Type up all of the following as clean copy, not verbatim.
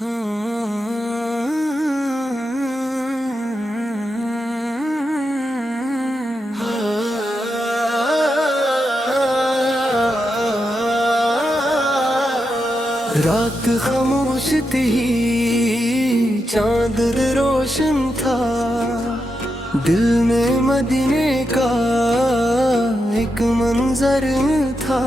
رات خاموش تھی چاند روشن تھا، دل میں مدینے کا ایک منظر تھا۔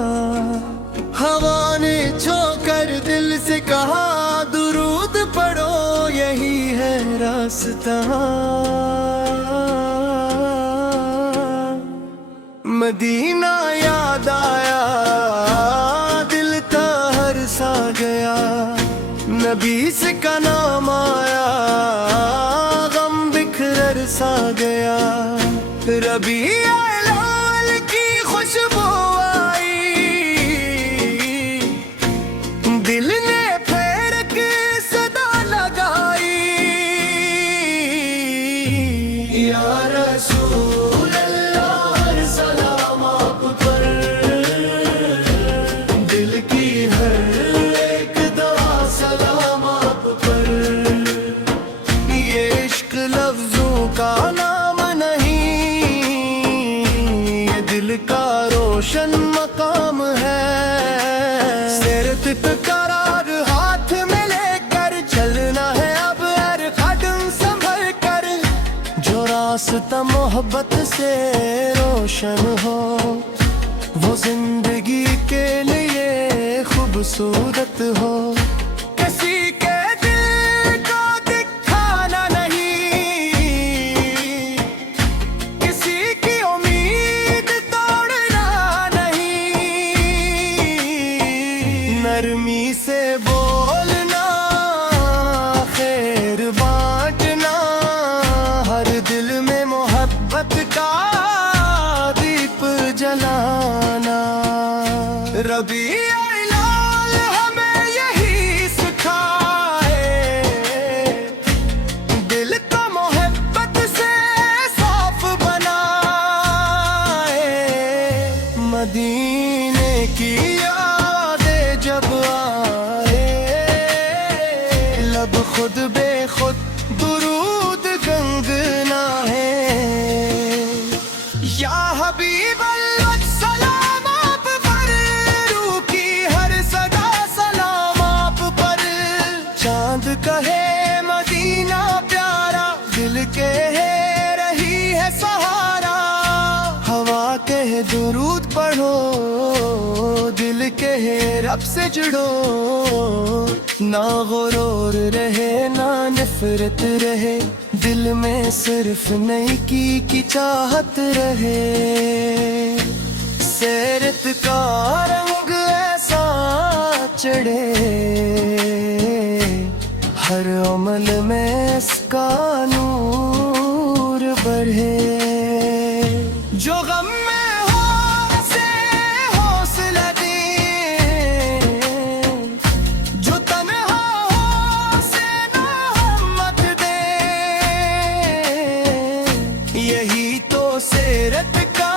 ہوا نے چھو کر دل سے کہا درود پڑھو یہی ہے راستہ۔ مدینہ یاد آیا دل تہر سا گیا، نبی سے کا نام آیا غم بکھر سا گیا۔ ربیع الاول کی خوشبو آئی، دل نے پھیر کے صدا لگائی، یا رسول اللہ ہر سلام آپ پر، دل کی ہر ایک دعا سلام آپ پر۔ یہ عشق لفظوں کا نام نہیں، یہ دل کا روشن مقام ہے۔ سیرت قرار ہاتھ میں لے کر چلنا ہے اب ہر قدم سنبھل کر، جو راستہ محبت سے روشن ہو وہ زندگی کے لیے خوبصورت ہو۔ کسی کے دل کو دکھانا نہیں، کسی کی امید توڑنا نہیں، نرمی سے بولنا خیر بانٹنا، ہر دل میں محبت کا دیپ جلانا۔ ربیع الاول ہمیں یہی سکھائے، دل کو محبت سے صاف بنائے۔ مدینے کی یادیں جب آئے، لب خود بے خود درود گنگنا ہے۔ یا حبیب اللہ سلام آپ پر، روح کی ہر صدا سلام آپ پر۔ چاند کہے مدینہ پیارا، دل کے ہے رہی ہے سہارا۔ ہوا کہے درود پڑھو، دل کہے رب سے جڑو۔ نہ غرور رہے نہ نفرت رہے، دل میں صرف نیکی کی چاہت رہے۔ سیرت کا رنگ ایسا چڑھے، ہر عمل میں اس کا نور بڑھے۔ جو غم میں ہو اسے حوصلہ دے، جو تنہا ہو اسے نعمت دے۔ یہی تو سیرت کا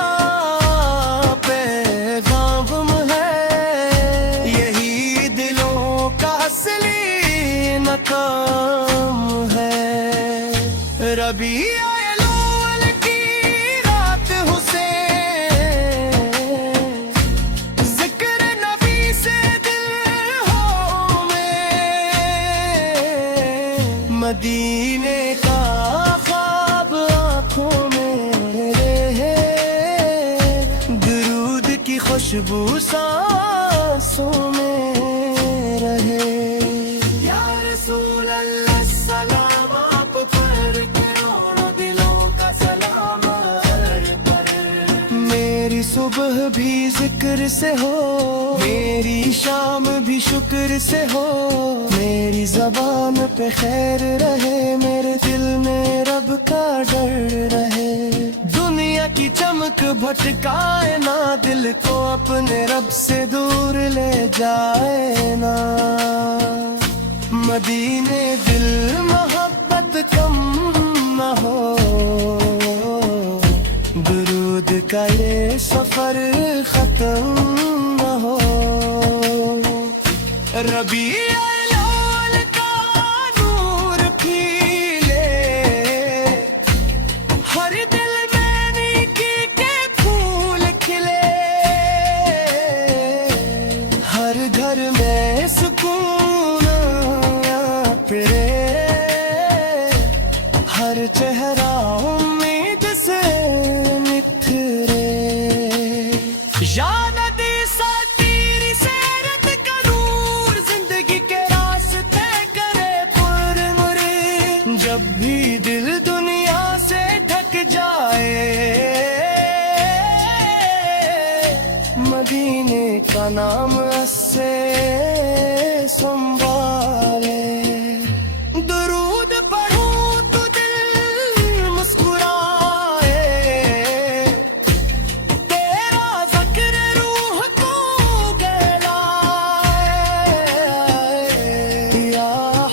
پیغام ہے، یہی دلوں کا اصلی مقام ہے۔ ربیع الاول کی رات حسین، ذکر نبی سے دل ہو میں، مدینے کا خواب آنکھوں میں رہے، درود کی خوشبو سانسوں میں رہے۔ یا رسول اللہ سلام آپ پر، کروڑوں دلوں کا سلام ہر پر۔ میری صبح بھی ذکر سے ہو، میری شام بھی شکر سے ہو، میری زبان پہ خیر رہے، میرے دل میں رب کا ڈر رہے۔ دنیا کی چمک بھٹکائے نہ، دل کو اپنے رب سے دور لے جائے نا۔ مدینے دل محبت کم نہ ہو، درود کا یہ سفر ختم نہ ہو۔ ربیع الاول کا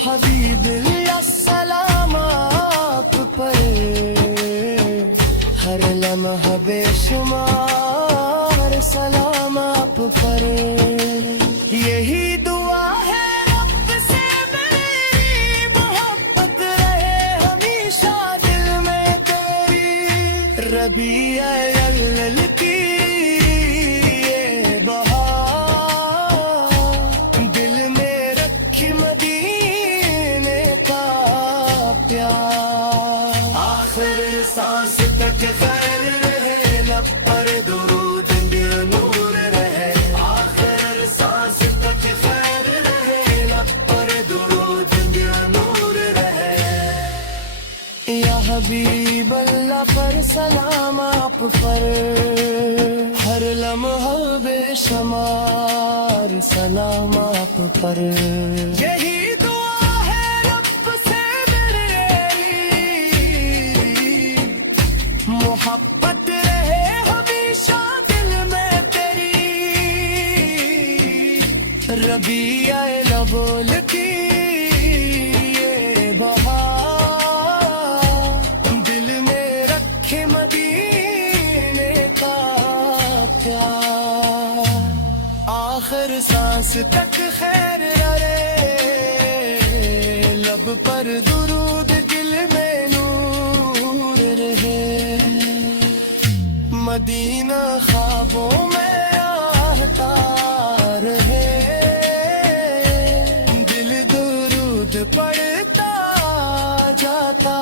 حبیب السلام آپ پر ہر لمحہ بے شمار سلام آپ پر یہی دعا ہے رب سے میری محبت رہے ہمیشہ دل میں تیری ربیع الاول کی یہ بہار دل میں رکھی مدینے کا پیار آخر سانس تک خیر رہے لب پر درود نور رہے آخر سانس تک خیر رہے لب پر درود نور رہے یا حبیب اللہ پر سلام آپ پر ہر لمحہ بے شمار سلام آپ پر یہی دعا ہے رب سے میری محبت رہے ہمیشہ دل میں تیری ربیع الاول کی یہ بہار دل میں رکھے مدینے کا پیار آخر سانس تک خیر رہے لب پر درود دل میں نور رہے مدینہ خوابوں میں آتا رہے دل درود پڑھتا جاتا